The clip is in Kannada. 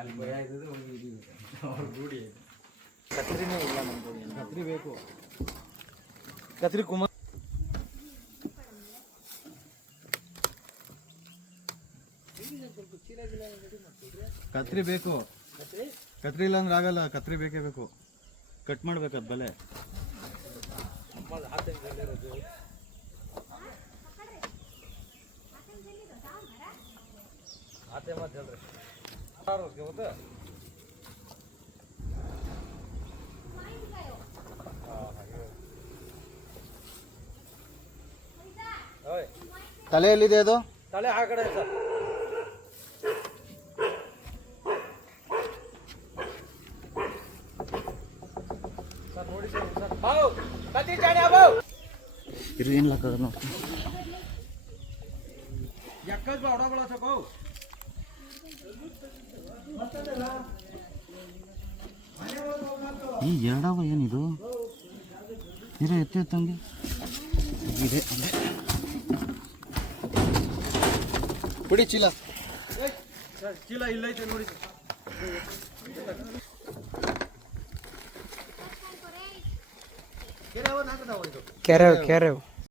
ಅಲ್ಲಿ ಭಯ ಇದ್ದದ್ದು ಅವ್ರಿಗೆ ಇದು ಇದೆ. ಅವ್ರ ರೂಢಿ ಇದೆ ಕತ್ರಿನೇ ಇಲ್ಲ ನಮ್ದು. ಕತ್ರಿ ಬೇಕು. ಕತ್ರಿ ಕುಮಾರ್ ಕತ್ರಿ ಬೇಕು. ಕತ್ರಿ? ಇಲ್ಲ ಅಂದ್ರೆ ಆಗಲ್ಲ ಕತ್ರಿ ಬೇಕೇ ಬೇಕು. ಕಟ್ ಮಾಡ್ಬೇಕದ್ ಬಲೆ. ಆತೆ ಮಾತು ಹೇಳ್ರಿ. ತಲೆಯಲ್ಲಿದೆ ಅದು ತಲೆ ಆ ಕಡೆ ಸರ್ ಸರ್ ನೋಡಿ ಸರ್ ಸರ್ ಬಾವು ಕತ್ತಿ ಚಾಡಿ ಬಾವು ಇದು ಏನು ಲಾಕಾಗಲ್ಲ ಎಕ್ಕಸ್ ಬಾ ಹೊಡಗಳ ಸಕೋ ಈ ಎರಡವ ಏನಿದು? ಇರೋ ಎತ್ತಿ ಎತ್ತಂಗೆ ಇದೆ. ಬಿಡಿ ಚೀಲ. ಚೀಲ ಇಲ್ಲೈತೆ ನೋಡಿ ಕೆರೆವು ಕೆರೆವು